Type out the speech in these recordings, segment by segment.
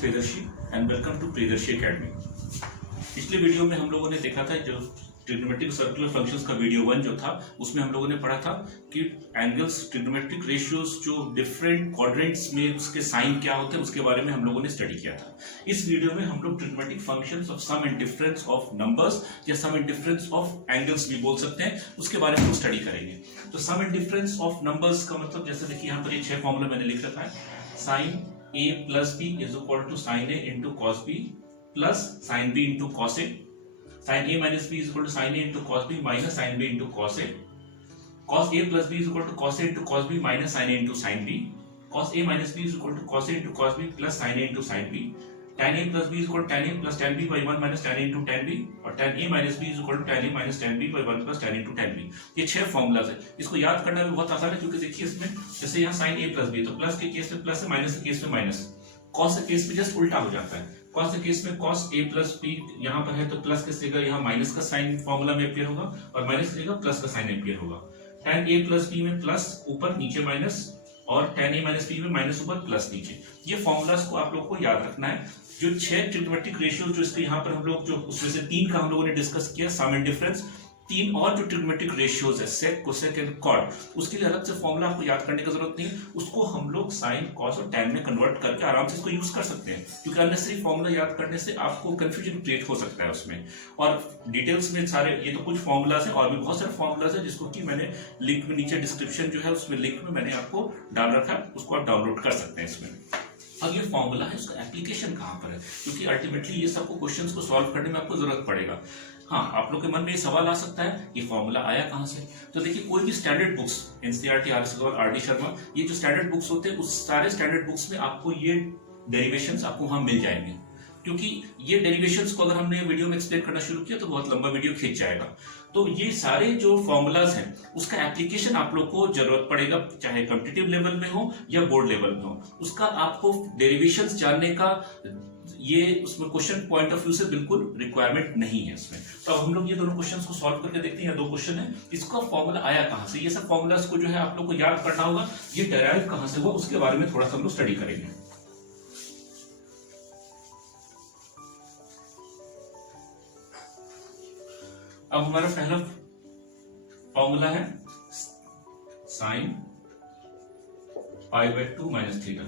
Priyadarshi and welcome to Priyadarshi academy. पिछले video में हम लोगों ने देखा था जो ट्रिग्नोमेट्रिक सर्कुलर फंक्शंस का वीडियो 1 जो था उसमें हम लोगों ने पढ़ा था कि एंगल्स ट्रिग्नोमेट्रिक रेशियोज जो डिफरेंट क्वाड्रेंट्स में उसके साइन क्या होते हैं उसके बारे में हम लोगों ने स्टडी किया था। इस वीडियो में हम लोग trigonometric functions of sum and difference of numbers या sum and difference of angles भी बोल सकते हैं, उसके बारे में हम स्टडी करेंगे। तो सम एंड डिफरेंस ऑफ नंबर्स का मतलब जैसे देखिए यहाँ पर ये 6 फॉर्मूला मैंने लिख रखा है। Sine a plus b is equal to sin a into cos b plus sin b into cos a. Sin a minus b is equal to sin a into cos b minus sin b into cos a. Cos a plus b is equal to cos a into cos b minus sin a into sin b. Cos a minus b is equal to cos a into cos b plus sin a into sin b. Tan a plus b is equal to tan a plus tan b by 1 minus tan a into tan b और tan a minus b is equal to tan a minus tan b by 1 plus tan a into tan b। ये 6 formulas है। इसको याद करना भी बहुत आसान है क्योंकि देखिए इसमें जैसे यहाँ sin a plus b तो प्लस के केस में प्लस है, माइनस के केस में माइनस, cos के केस में जस्ट उल्टा हो जाता है। cos के केस में cos a plus b यहाँ पर है तो प्लस के जगह यहाँ माइनस का साइन फॉर्मूला में अपियर होगा और माइनस की जगह प्लस का साइन अपियर होगा। tan a plus b में प्लस ऊपर नीचे माइनस और tan a minus b में माइनस ऊपर प्लस नीचे। ये फॉर्मूलाज को आप लोग को याद रखना है। जो 6 ट्रिग्नोमेट्रिक रेशियो जो इसके यहाँ पर हम लोग जो उसमें से 3 का हम लोगों ने डिस्कस किया सम एंड डिफरेंस, 3 और जो ट्रिग्नोमेट्रिक रेशियोज है सेक, कोसेक एंड कॉट, उसके लिए अलग से फॉर्मूला आपको याद करने की जरूरत नहीं है। उसको हम लोग साइन, कॉस और टैन में कन्वर्ट करके आराम से इसको यूज कर सकते हैं क्योंकि अननेसेसरी फॉर्मूला याद करने से आपको कंफ्यूजन क्रिएट हो सकता है उसमें। और डिटेल्स में सारे ये तो कुछ फॉर्मूलाज हैं और भी बहुत सारे फॉर्मूलाज हैं जिसको कि मैंने लिंक में नीचे डिस्क्रिप्शन जो है उसमें लिंक में मैंने आपको डाल रखा है, उसको आप डाउनलोड कर सकते हैं इसमें। अब ये फॉर्मूला है उसका एप्लीकेशन कहाँ पर है क्योंकि अल्टीमेटली ये सबको क्वेश्चंस को सॉल्व करने में आपको जरूरत पड़ेगा। हाँ, आप लोग के मन में ये सवाल आ सकता है ये फॉर्मूला आया कहाँ से। तो देखिए कोई भी standard books NCERT, RD. Sharma, ये जो स्टैंडर्ड बुक्स होते हैं उस सारे स्टैंडर्ड बुक्स में आपको ये डेरिवेशंस आपको वहां मिल जाएंगे क्योंकि ये डेरिवेशंस को अगर हमने वीडियो में एक्सप्लेन करना शुरू किया तो बहुत लंबा वीडियो खींच जाएगा। तो ये सारे जो फॉर्मूलाज हैं उसका एप्लीकेशन आप लोग को जरूरत पड़ेगा, चाहे कॉम्पिटिटिव लेवल में हो या बोर्ड लेवल में हो। उसका आपको डेरिवेशंस जानने का ये उसमें क्वेश्चन पॉइंट ऑफ व्यू से बिल्कुल रिक्वायरमेंट नहीं है इसमें। तो अब हम लोग ये दोनों क्वेश्चंस को सॉल्व करके देखते हैं। 2 क्वेश्चन है, इसका फॉर्मूला आया कहां से, ये सब फॉर्मूलाज को जो है आप लोग को याद करना होगा, ये डेराइव कहां से हुआ उसके बारे में थोड़ा सा हम लोग स्टडी करेंगे। अब हमारा पहला फॉर्मूला है sine pi by 2 minus theta.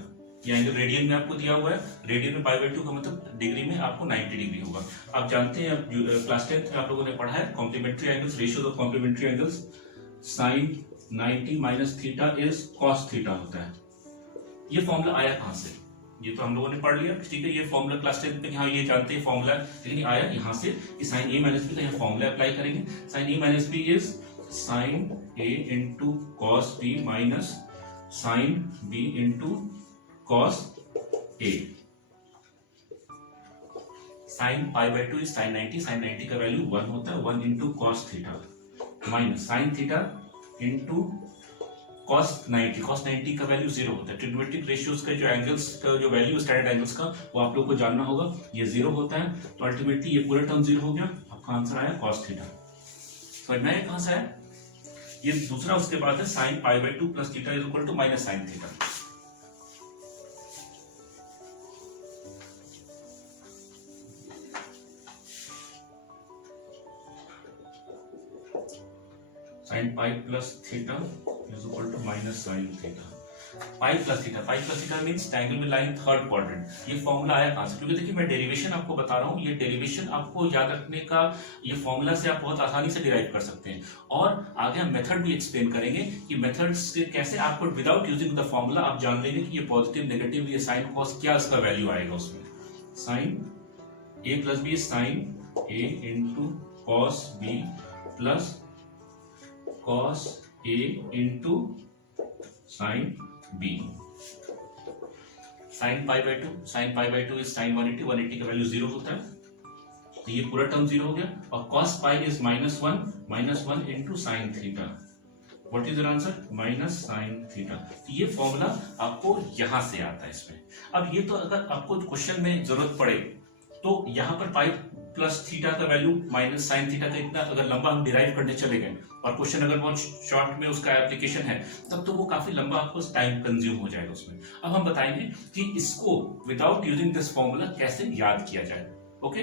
ये एंगल रेडियन में आपको दिया हुआ है, रेडियन में पाई बाय 2 का मतलब डिग्री में आपको 90 डिग्री होगा। आप जानते हैं क्लास 10th में आप लोगों ने पढ़ा है complementary angles, ratios of complementary angles. Sine 90 minus theta is cos theta होता है। ये फॉर्मूला आया कहां से, ये तो हम लोगों ने पढ़ लिया, ठीक है। ये फॉर्मूला क्लास 10th में, हाँ ये जानते हैं फॉर्मूला, लेकिन आया यहाँ से कि साइन ए माइनस बी का यहाँ फॉर्मूला अप्लाई करेंगे। Sine A minus B is sine A into cos B minus sine B into cos A. Sine pi by 2 is sine 90, sine 90 का वैल्यू 1 होता है, 1 into cos theta minus sine theta into cos 90 का value 0 होता है। Trigonometric ratios का जो angles का जो वैल्यू स्टैंडर्ड एंगल्स का वो आप लोग को जानना होगा, ये 0 होता है। तो अल्टीमेटली ये पूरा टर्म 0 हो गया, आपका आंसर आया cos थीटा। समझ में आया कहां से आया। ये दूसरा उसके बाद है sine pi by 2 plus theta is equal to minus sine theta. Sine pi plus theta is equal to minus sin theta. Pi plus theta means triangle में लाइन थर्ड क्वाड्रेंट। ये फॉर्मूला आया कहां से, क्योंकि देखिए मैं डेरिवेशन आपको बता रहा हूं, ये डेरिवेशन आपको याद रखने का ये फॉर्मूला से आप बहुत आसानी से डिराइव कर सकते हैं और आगे हम मेथड भी एक्सप्लेन करेंगे कि मेथड्स के कैसे आपको विदाउट यूजिंग द फॉर्मूला आप जान लेंगे कि ये पॉजिटिव नेगेटिव ये साइन कॉस क्या इसका वैल्यू आएगा उसमें। Sine A plus B sine A into cos B plus cos A into sine B. Sine pi by 2 is sine 180 का वैल्यू 0 होता है, तो ये पूरा टर्म 0 हो गया। और cos pi is minus 1 into sine theta. What is your answer, minus sine theta. तो ये फॉर्मूला आपको यहां से आता है इसमें। अब ये तो अगर आपको क्वेश्चन में जरूरत पड़े तो यहां पर पाई प्लस थीटा का वैल्यू माइनस साइन थीटा का, इतना अगर लंबा हम डिराइव करने चले गए और क्वेश्चन अगर बहुत शॉर्ट में उसका एप्लीकेशन है तब तो वो काफी लंबा आपको टाइम कंज्यूम हो जाएगा उसमें। अब हम बताएंगे कि इसको विदाउट यूजिंग दिस फॉर्मूला कैसे याद किया जाए। ओके,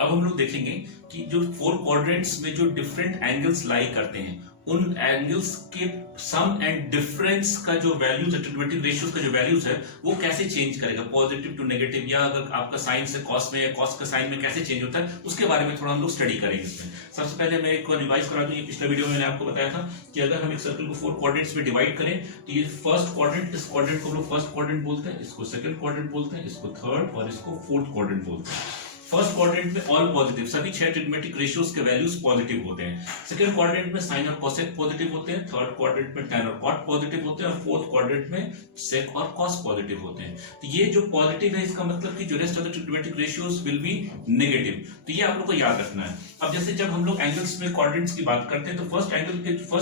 अब हम लोग देखेंगे कि जो 4 क्वाड्रेंट्स में जो डिफरेंट एंगल्स लाई करते हैं उन एंगल्स के सम एंड डिफरेंस का जो वैल्यूज है, ट्रिग्नोमेट्रिक रेशियोज का जो वैल्यूज है वो कैसे चेंज करेगा, पॉजिटिव टू नेगेटिव, या अगर आपका साइन से कॉस में या कॉस का साइन में कैसे चेंज होता है उसके बारे में थोड़ा हम लोग स्टडी करेंगे इसमें। सबसे पहले मैं एक रिवाइज करा दूं, ये पिछले वीडियो में मैंने आपको बताया था कि अगर हम एक सर्कल को 4 क्वाड्रेंट्स में डिवाइड करें तो ये फर्स्ट क्वाड्रेंट, इस क्वाड्रेंट को हम लोग फर्स्ट क्वाड्रेंट बोलते हैं, इसको सेकंड क्वाड्रेंट बोलते हैं, इसको थर्ड और इसको फोर्थ क्वाड्रेंट बोलते हैं। फर्स्ट क्वाड्रेंट में ऑल पॉजिटिव, सभी 6 ट्रिग्नोमेट्रिक रेशियोज के वैल्यूज पॉजिटिव होते हैं। सेकंड क्वाड्रेंट में साइन और कोसेक पॉजिटिव होते हैं, थर्ड क्वाड्रेंट में टैन और कॉट पॉजिटिव होते हैं और फोर्थ क्वाड्रेंट में सेक और कॉस पॉजिटिव होते हैं। तो ये जो पॉजिटिव है इसका मतलब कि जो rest of the trigonometric ratios will be negative. तो ये आप लोग को याद रखना है। अब जैसे जब हम लोग एंगल्स में क्वाड्रेंट्स की बात करते हैं तो फर्स्ट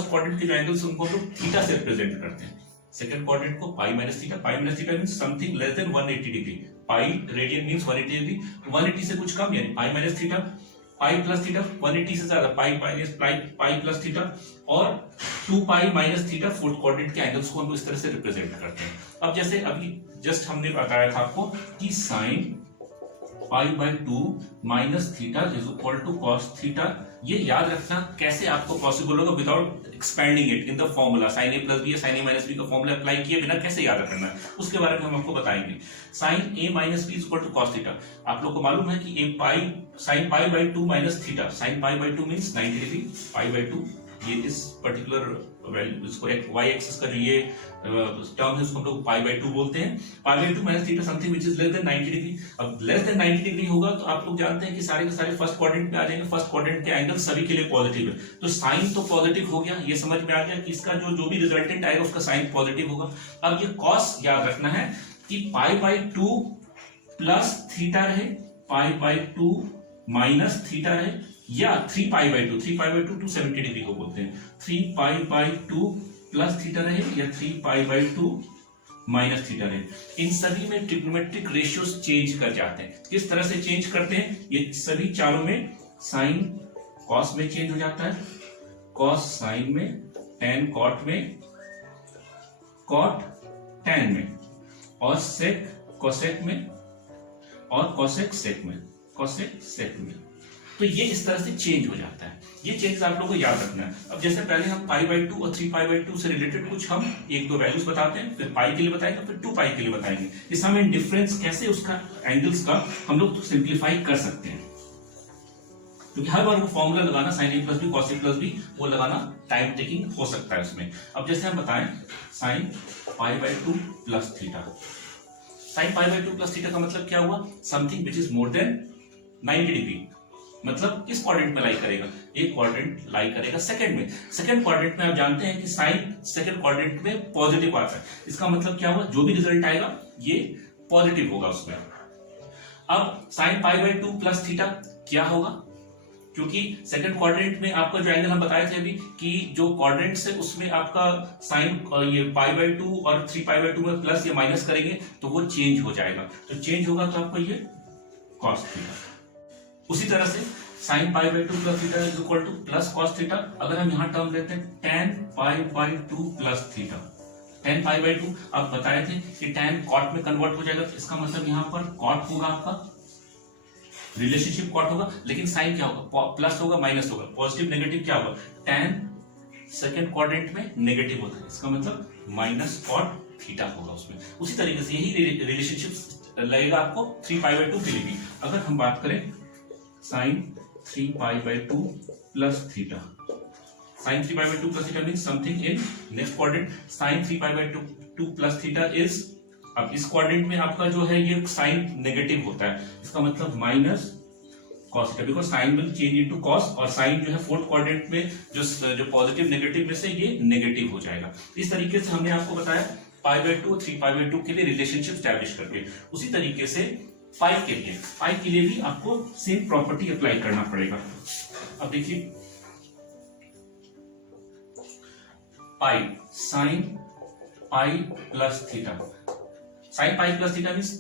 क्वाड्रेंट के जो एंगल्स उनको हम लोग थीटा से रिप्रेजेंट करते हैं। सेकंड क्वाड्रेंट को पाई minus theta means something less than 180 degree, pi radian means 180 degree, 180 से कुछ कम यानी पाई माइनस थीटा, पाई प्लस थीटा 180 से ज्यादा pi minus pi plus theta, और 2 पाई माइनस थीटा फोर्थ क्वाड्रेंट के एंगल्स को हम इस तरह से रिप्रेजेंट करते हैं। अब जैसे अभी जस्ट हमने बताया था आपको कि sine pi by 2 minus theta is equal to cos theta, ये याद रखना कैसे आपको पॉसिबल होगा without expanding it in the formula. Sine A plus B या साइन ए माइनस बी का फॉर्मूला अप्लाई किए बिना कैसे याद रखना है उसके बारे में हम आपको बताएंगे। Sine A minus B is equal to cos theta, आप लोग को मालूम है कि ए pi sine pi by 2 minus theta, sine pi by 2 means 90 degree, pi by 2 ये इस पर्टिकुलर वैल्यू, इसको वाई एक्सिस का जो ये टर्म है उसको हम लोग पाई बाय 2 बोलते हैं। पाई by 2 minus theta something which is less than 90 degree. अब लेस देन 90 डिग्री होगा तो आप लोग जानते हैं कि सारे के सारे फर्स्ट क्वाड्रेंट में आ जाएंगे, फर्स्ट क्वाड्रेंट के एंगल सभी के लिए पॉजिटिव है, तो साइन तो पॉजिटिव हो गया, ये समझ में आ गया कि इसका जो भी रिजल्टेंट आएगा उसका साइन पॉजिटिव होगा। अब ये कॉस याद रखना है कि पाई बाय 2 प्लस थीटा रहे, पाई बाय 2 माइनस थीटा रहे, या 3 पाई बाय 2 270 डिग्री को बोलते हैं, 3 पाई बाय 2 प्लस थीटा रहे या 3 पाई बाय 2 माइनस थीटा रहे। इन सभी में ट्रिग्नोमेट्रिक रेशियोज चेंज कर जाते हैं। किस तरह से चेंज करते हैं, ये सभी चारों में साइन कॉस में चेंज हो जाता है, कॉस साइन में, टैन कॉट में, कॉट टैन में, और सेक कोसेक में, और कोसेक सेक में, कोसेक सेक में। तो ये इस तरह से चेंज हो जाता है। ये चेंज आप लोगों को याद रखना है। अब जैसे पहले हम पाई बाय 2 और 3 पाई बाय 2 से रिलेटेड कुछ हम 1-2 वैल्यूज बताते हैं, फिर पाई के लिए बताएंगे, फिर 2 पाई के लिए बताएंगे। इस हमें डिफरेंस कैसे उसका एंगल्स का हम लोग सिंप्लीफाई कर सकते हैं, क्योंकि हर बार वो फॉर्मूला लगाना sign A plus B cos A plus B वो लगाना टाइम टेकिंग हो सकता है उसमें। अब जैसे हम बताएं sign pi by 2 plus theta, sine pi by 2 plus theta का मतलब क्या हुआ, something which is more than 90 degree, मतलब किस क्वाड्रेंट में लाई करेगा, एक क्वाड्रेंट लाई करेगा सेकंड में। सेकंड क्वाड्रेंट में आप जानते हैं कि साइन सेकंड क्वाड्रेंट में पॉजिटिव आता है, इसका मतलब क्या हुआ, जो भी रिजल्ट आएगा ये पॉजिटिव होगा उसमें। अब sign pi by 2 plus theta क्या होगा, क्योंकि सेकंड क्वाड्रेंट में आपका जो एंगल हम बताए थे अभी कि जो क्वाड्रेंट्स है उसमें आपका साइन ये पाई बाय 2 और 3 पाई बाय 2 में प्लस या माइनस करेंगे तो वो चेंज हो जाएगा, तो चेंज होगा तो आपको ये कॉस थीटा। उसी तरह से sign pi by 2 plus theta is equal two plus cos theta. अगर हम यहां टर्म लेते हैं tan pi by 2 plus theta, tan pi by 2 आप बताए थे कि टैन कॉट में कन्वर्ट हो जाएगा, तो इसका मतलब यहां पर कॉट होगा, आपका रिलेशनशिप कॉट होगा, लेकिन साइन क्या होगा, प्लस होगा माइनस होगा, पॉजिटिव नेगेटिव क्या होगा, टैन सेकेंड क्वाड्रेंट में नेगेटिव होता है, इसका मतलब माइनस कॉट थीटा होगा उसमें। उसी तरीके से यही रिलेशनशिप लगेगा आपको 3 पाई बाय 2 के लिए भी। अगर हम बात करें sine 3 pi by 2 plus theta, sine 3 pi by 2 plus theta means something in next quadrant, sine 3 pi by 2 plus theta is, अब इस क्वाड्रेंट में आपका जो है ये साइन नेगेटिव होता है, इसका मतलब minus cos theta, because sign will change into cos, और साइन जो है फोर्थ क्वाड्रेंट में जो पॉजिटिव नेगेटिव में से ये नेगेटिव हो जाएगा। इस तरीके से हमने आपको बताया पाई बाय 2 और 3 पाई बाय 2 के लिए रिलेशनशिप स्टैब्लिश करके। उसी तरीके से पाई के लिए भी आपको सेम प्रॉपर्टी अप्लाई करना पड़ेगा। अब देखिए पाई sine pi plus theta, sine pi plus theta means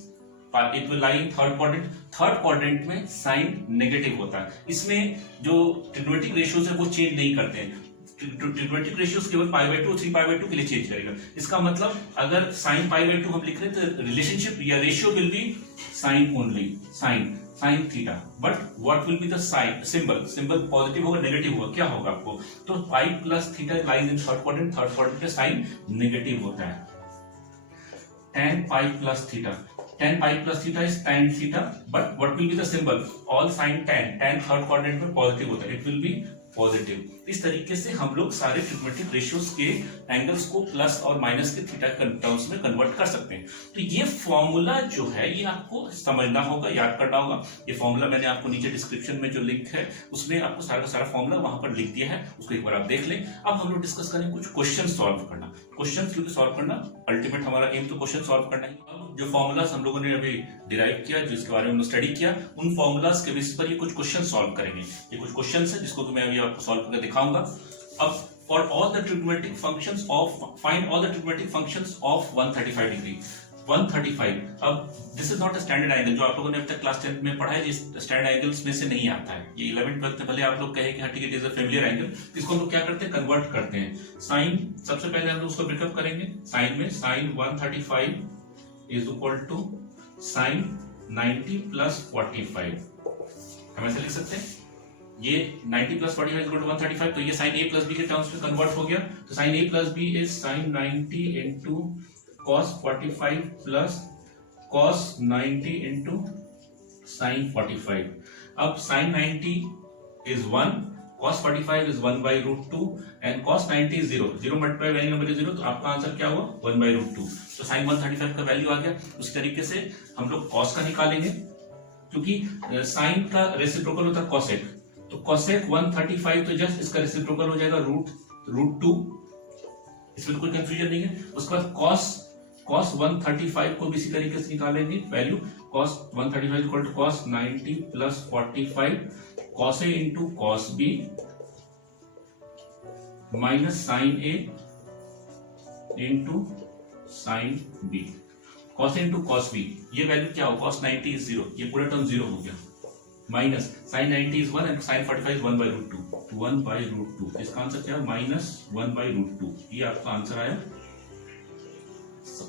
it will lie in third quadrant. Third quadrant में साइन नेगेटिव होता है। इसमें जो ट्रिग्नोमेट्रिक रेशियोज है वो चेंज नहीं करते हैं। ट्रिग्नोमेट्रिक रेशियोज केवल π/2 3π/2 के लिए चेंज करेगा। इसका मतलब अगर साइन π/2 हम लिख रहे हैं तो रिलेशनशिप या ratio will be sine only, sine theta. But what will be the sine symbol positive होगा नेगेटिव होगा, क्या होगा आपको? तो pi plus theta lies in third quadrant में साइन नेगेटिव होता है। tan pi plus theta is tan theta, but what will be the symbol? All sin tan third quadrant में पॉजिटिव होता है, इट विल बी पॉजिटिव। इस तरीके से हम लोग सारे ट्रिग्नोमेट्रिक रेशियोज के एंगल्स को प्लस और माइनस के थीटा टर्म्स में कन्वर्ट कर सकते हैं। तो ये फॉर्मूला जो है ये आपको समझना होगा, याद करना होगा। ये फॉर्मूला मैंने आपको नीचे डिस्क्रिप्शन में जो लिंक है उसमें आपको सारा का सारा फॉर्मूला वहां पर लिख दिया है, उसको एक बार आप देख लें। अब हम लोग डिस्कस करें कुछ क्वेश्चन सॉल्व करना। क्वेश्चन क्योंकि सॉल्व करना अल्टीमेट हमारा एम तो क्वेश्चन सॉल्व करना ही। अब जो फॉर्मूलाज हम लोगों ने अभी डिराइव किया, जिसके बारे में स्टडी किया, उन फॉर्मूलाज के बेसिस पर ये कुछ क्वेश्चन सॉल्व करेंगे। ये कुछ क्वेश्चन है जिसको मैं अभी आपको सॉल्व करके दिखाऊंगा। अब for all the trigonometric functions of find all the trigonometric functions of 135 degree 135। अब this is not a standard angle जो आप लोगों ने अब तक क्लास 10th में पढ़ा है, जिस स्टैंडर्ड एंगल्स में से नहीं आता है। ये 11th 12th में भले आप लोग कहे कि हाँ ठीक है it is a familiar angle, इसको हम लोग क्या करते हैं कन्वर्ट करते हैं। साइन सबसे पहले हम लोग उसको ब्रेकअप करेंगे। साइन में sine 135 is equal to sine 90 plus 45। हम ऐसे लिख सकते हैं, ये 90 प्लस 45 इक्वल टू 135, तो ये साइन a प्लस b के टर्म्स में कन्वर्ट हो गया। तो sine a plus b is sine 90 into cos 45 plus cos 90 into sine 45। अब sine 90 is 1, cos 45 is 1 by root 2 and cos 90 is 0 multiply by number 0, तो आपका आंसर क्या हुआ 1 by root 2। तो साइन 135 का वैल्यू आ गया। उसी तरीके से हम लोग cos का निकालेंगे, क्योंकि साइन का रेसिप्रोकल होता है cosec, तो cosec 135 तो जस्ट इसका रेसिप्रोकल हो जाएगा रूट 2, इसमें तो कोई कंफ्यूजन नहीं है। उसके बाद cos 135 को भी इसी तरीके से निकालेंगे value, cos 135 equal to cos 90 plus 45 cos a into cos b minus sine a into sine b। cos a into cos b, ये वैल्यू क्या हो, cos 90 इज 0, ये पूरा टर्म 0 हो गया, minus sine 90 is 1 and sine 45 is 1 by root 2, 1 by root 2। इसका answer क्या है माइनस 1 बाई रूट 2, ये आपका आंसर आया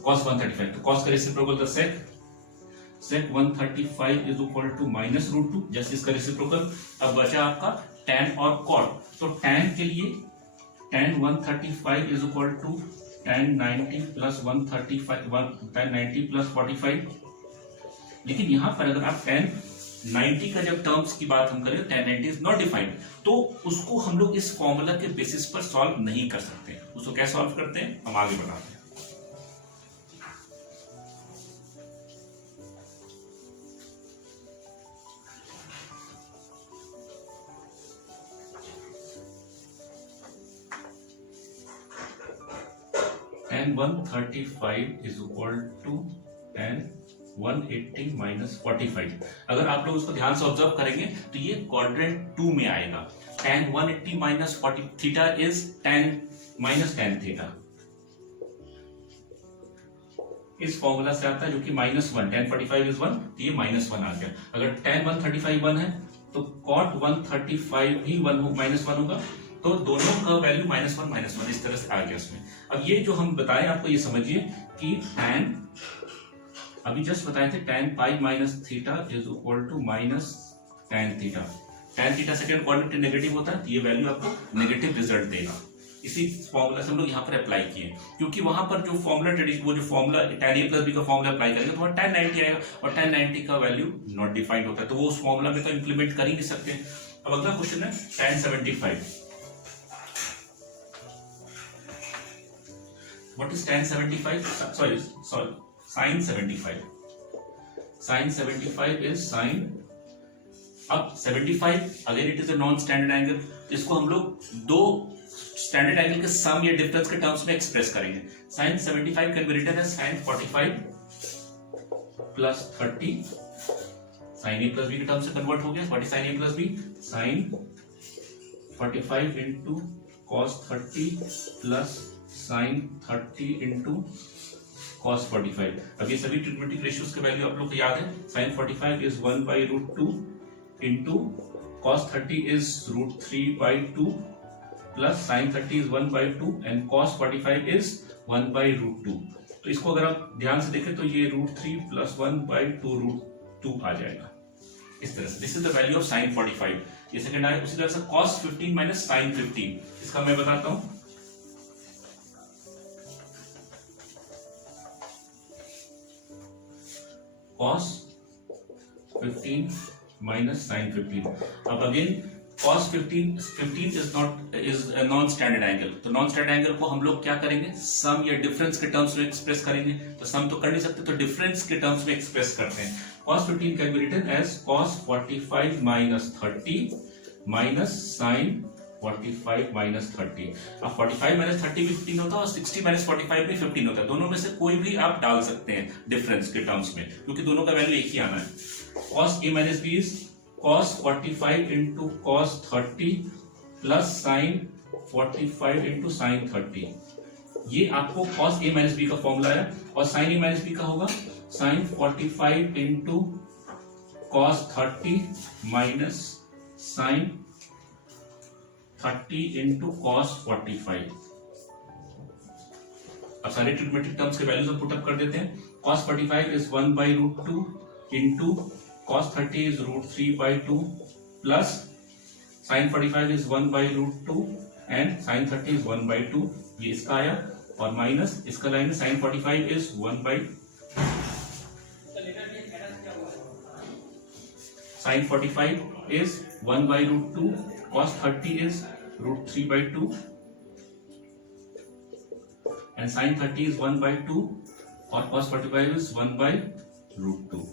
cos 135। तो cos का रेसिप्रोकल था sec 135 is equal to minus root 2, जैसे इसका रेसिप्रोकल। अब बचा आपका tan और cot, तो tan के लिए tan 135 is equal to tan 90 plus 135 tan 90 plus 45। लेकिन यहां पर अगर आप tan 90 का जब टर्म्स की बात हम करें, tan 90 इज नॉट डिफाइंड, तो उसको हम लोग इस फॉर्मूला के बेसिस पर सॉल्व नहीं कर सकते। उसको क्या सॉल्व करते हैं, हम आगे बढ़ाते हैं। tan 135 is equal to tan 180 minus 45। अगर आप लोग उसको ध्यान से ऑब्जर्व करेंगे तो ये क्वाड्रेंट 2 में आएगा। tan 180 minus 40 theta is tan minus tan theta, इस फॉर्मूला से आता है, जो कि -1, tan 45 इज 1, तो ये -1 आ गया। अगर tan 135 1 है तो cot 135 भी -1 होगा, तो दोनों का वैल्यू -1 इस तरह से आ गया इसमें। अब ये जो हम बताएं आपको, ये समझिए कि tan अभी जस्ट बताए थे tan pi minus theta is equal to minus tan theta. tan theta second quadrant negative होता है, तो ये वैल्यू आपको नेगेटिव रिजल्ट देगा। इसी फॉर्मूला से हम लोग यहाँ पर अप्लाई किए, क्योंकि वहां पर जो फॉर्मूला ट्रेडिशन, वो जो formula tan a plus b का फॉर्मूला अप्लाई करेंगे तो वहाँ tan 90 आएगा, और tan 90 का वैल्यू नॉट डिफाइंड होता है, तो वो उस फॉर्मूला में तो इंप्लीमेंट कर ही नहीं सकते। अब अगला क्वेश्चन है tan 75। What is tan 75? Sorry, sin 75. Sin 75 is sin. अब 75 again it is a non standard angle, इसको हम लोग दो स्टैंडर्ड एंगल के सम या डिफरेंस के टर्म्स में एक्सप्रेस करेंगे। sin 75 can be written as sin 45 plus 30, sin a plus b के टर्म से कन्वर्ट हो गया। What is sin a plus b? sin 45 into cos 30 plus sin 30 into cos 45। अब ये सभी ट्रिग्नोमेट्रिक रेशियोज के वैल्यू आप लोग को याद है। sin 45 is 1/√2 into cos 30 is √3/2 plus sin 30 is 1/2 and cos 45 is 1/√2। तो इसको अगर आप ध्यान से देखें तो ये √3 plus 1/2√2 आ जाएगा इस तरह से। This is the value of sin 45। ये सेकंड आया। उसी तरह से cos 15 minus sin 15, इसका मैं बताता हूं। cos 15 minus sin 15। अब again cos 15 is a non standard angle. तो नॉन स्टैंडर्ड एंगल को हम लोग क्या करेंगे, सम या डिफरेंस के टर्म्स में एक्सप्रेस करेंगे। तो सम तो कर नहीं सकते, तो डिफरेंस के टर्म्स में एक्सप्रेस करते हैं। cos 15 can be written as cos 45 minus 30 minus sin 45 minus 30। अब 45 minus 30 भी 15 होता है और 60 minus 45 भी 15 होता है। दोनों में से कोई भी आप डाल सकते हैं डिफरेंस के टर्म्स में, क्योंकि दोनों का वैल्यू एक ही आना है। cos a minus b is cos 45 into cos 30 plus sin 45 into sin 30। ये आपको cos a minus b का फॉर्मूला है, और sin a minus b का होगा sin 45 into cos 30 minus sin 30 into cos 45। अब सारे ट्रिग्नोमेट्रिक टर्म्स के वैल्यूज हम पुट अप कर देते हैं। cos 45 is 1/√2 into cos 30 is √3/2 plus sin 45 is 1/√2 and sin 30 is 1/2। ये इसका आया, और माइनस इसका line sin 45 is 1/√2 cos 30 is √3/2 and sin 30 is 1/2 और cos 45 is 1/√2।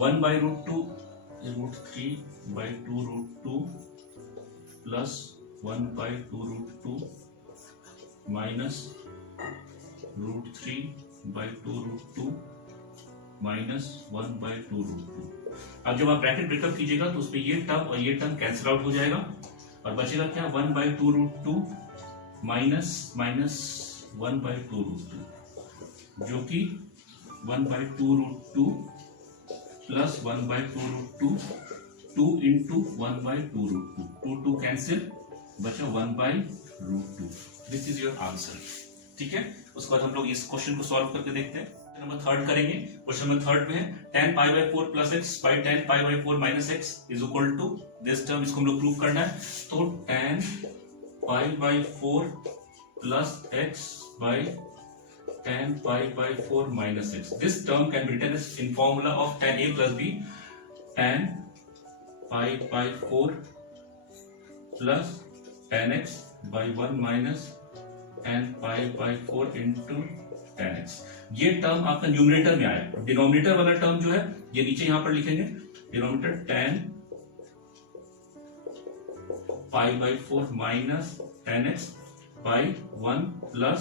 One by √2 is √3/2√2 plus 1/2√2 minus √3/2√2 minus 1/2√2। अब जब आप ब्रैकेट ब्रेकअप कीजिएगा तो उसमें ये टर्म और ये टर्म कैंसिल आउट हो जाएगा, और बचेगा क्या 1/2√2 माइनस 1/2√2, जो कि 1/2√2 प्लस 1/2√2 2 into 1/2√2, 2 कैंसिल, बचा 1/√2। This is your answer. ठीक है, उसके बाद हम लोग इस क्वेश्चन को सॉल्व करके देखते हैं। नंबर थर्ड करेंगे। क्वेश्चन नंबर थर्ड में है tan π/4 plus x by tan π/4 minus x is equal to this term. इसको हम लोग प्रूव करना है। तो tan π/4 plus x by tan π/4 minus x, this term can be written as in formula of tan a plus b, tan π/4 plus tan x by 1 minus tan π/4 into tan x। ये term आपका numerator में आया। Denominator वाला term जो है ये नीचे यहां पर लिखेंगे, denominator tan π/4 minus tan x by 1 plus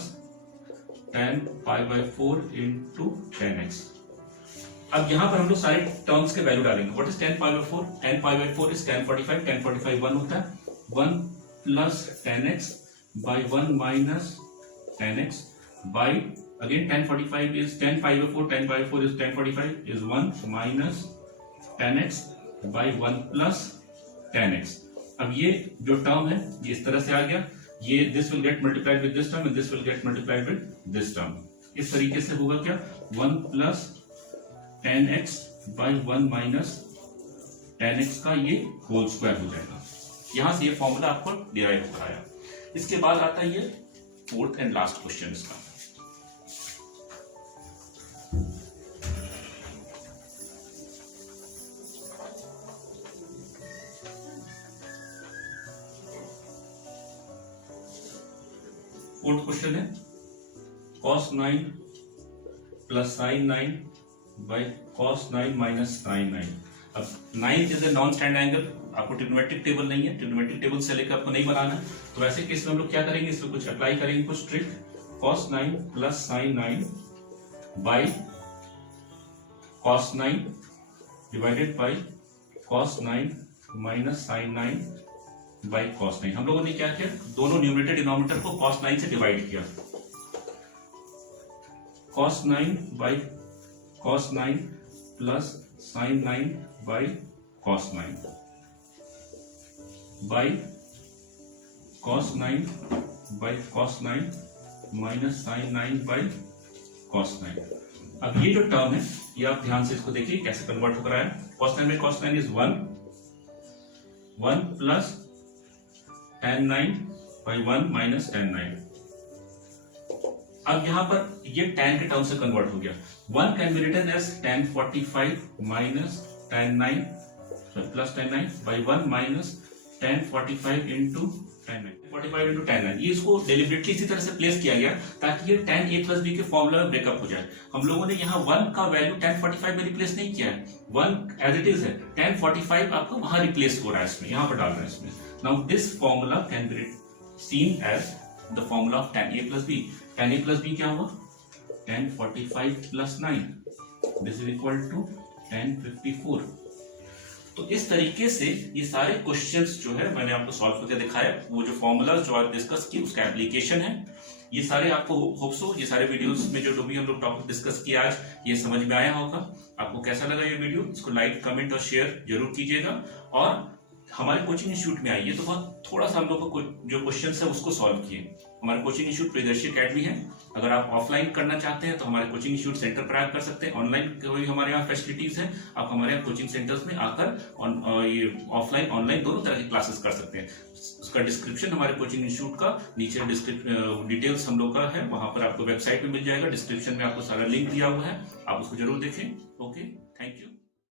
tan π/4 into tan x। अब यहां पर हम लोग सारे टर्म्स के वैल्यू डालेंगे। What is tan π/4? tan π/4 is tan 45, tan 45 1 होता है, 1 plus tan x by 1 minus tan x by again tan 45 is tan π/4, tan π/4 is tan 45 is 1 minus tan x by 1 plus tan x। अब ये जो term है ये इस तरह से आ गया, ये this will get multiplied with this term and this will get multiplied with this term. इस तरीके से होगा क्या 1 plus tan x by 1 minus tan x का ये होल स्क्वायर हो जाएगा। यहां से ये फॉर्मूला आपको डिराइव हो रहा है। इसके बाद आता है ये फोर्थ एंड लास्ट क्वेश्चन इसका। फोर्थ क्वेश्चन है cos 9 plus sin 9 by cos 9 minus sin 9। अब 9 is a non standard angle, आपको ट्रिग्नोमेट्रिक टेबल नहीं है, ट्रिग्नोमेट्रिक टेबल से लेकर आपको नहीं बनाना है। तो ऐसे केस में हम लोग क्या करेंगे, इसमें कुछ अप्लाई करेंगे, कुछ trick. cos 9 plus sin 9 by cos 9 divided by cos 9 minus sin 9 by cos 9। हम लोगों ने क्या किया, दोनों न्यूमरेटर डिनोमिनेटर को cos 9 से डिवाइड किया। cos 9 by cos 9 plus sin 9 by cos 9 by cos 9 by cos 9 minus sin 9 by cos 9। अब ये जो टर्म है ये आप ध्यान से इसको देखिए कैसे कन्वर्ट हो रहा है। cos 9 में cos 9 is 1 plus tan 9 by 1 minus tan 9। अब यहां पर ये tan के टर्म से कन्वर्ट हो गया। 1 can be written as tan 45 minus tan 9 plus tan 9 by 1 minus tan 45 into tan 9, 45 into tan 9। ये इसको डेलिबरेटली इसी तरह से प्लेस किया गया ताकि ये tan a प्लस b के फॉर्मूला में ब्रेकअप हो जाए। हम लोगों ने यहाँ 1 का वैल्यू tan 45 में रिप्लेस नहीं किया है, 1 एज इट इज है। tan 45 आपको वहां रिप्लेस हो रहा है, इसमें यहाँ पर डाल रहे हैं इसमें। Now this formula can be seen as the formula of tan a plus b। tan a plus b क्या हुआ, tan 45 plus 9, this is equal to tan 54। तो इस तरीके से ये सारे क्वेश्चंस जो है मैंने आपको सॉल्व करके दिखाया। वो जो फॉर्मूलाज जो आज डिस्कस की उसका एप्लीकेशन है, ये सारे आपको होप्स हो ये सारे वीडियोस में जो भी हम लोग टॉपिक डिस्कस किया आज ये समझ में आया होगा। आपको कैसा लगा ये वीडियो, इसको लाइक कमेंट और शेयर जरूर कीजिएगा। और हमारे कोचिंग इंस्टीट्यूट में आइए तो बहुत थोड़ा सा हम लोग को जो क्वेश्चन है उसको सॉल्व किए। हमारे कोचिंग इंस्टीट्यूट प्रियदर्शी एकेडमी है। अगर आप ऑफलाइन करना चाहते हैं तो हमारे कोचिंग इंस्टीट्यूट सेंटर पर आकर कर सकते हैं। ऑनलाइन कोई हमारे यहाँ फैसिलिटीज है, आप हमारे यहाँ कोचिंग सेंटर्स में आकर ये ऑफलाइन ऑनलाइन दोनों तरह की क्लासेस कर सकते हैं। उसका डिस्क्रिप्शन हमारे कोचिंग इंस्टीट्यूट का नीचे डिटेल्स हम लोग का है, वहां पर आपको वेबसाइट पे मिल जाएगा। डिस्क्रिप्शन में आपको सारा लिंक दिया हुआ है, आप उसको जरूर देखें। Okay, thank you.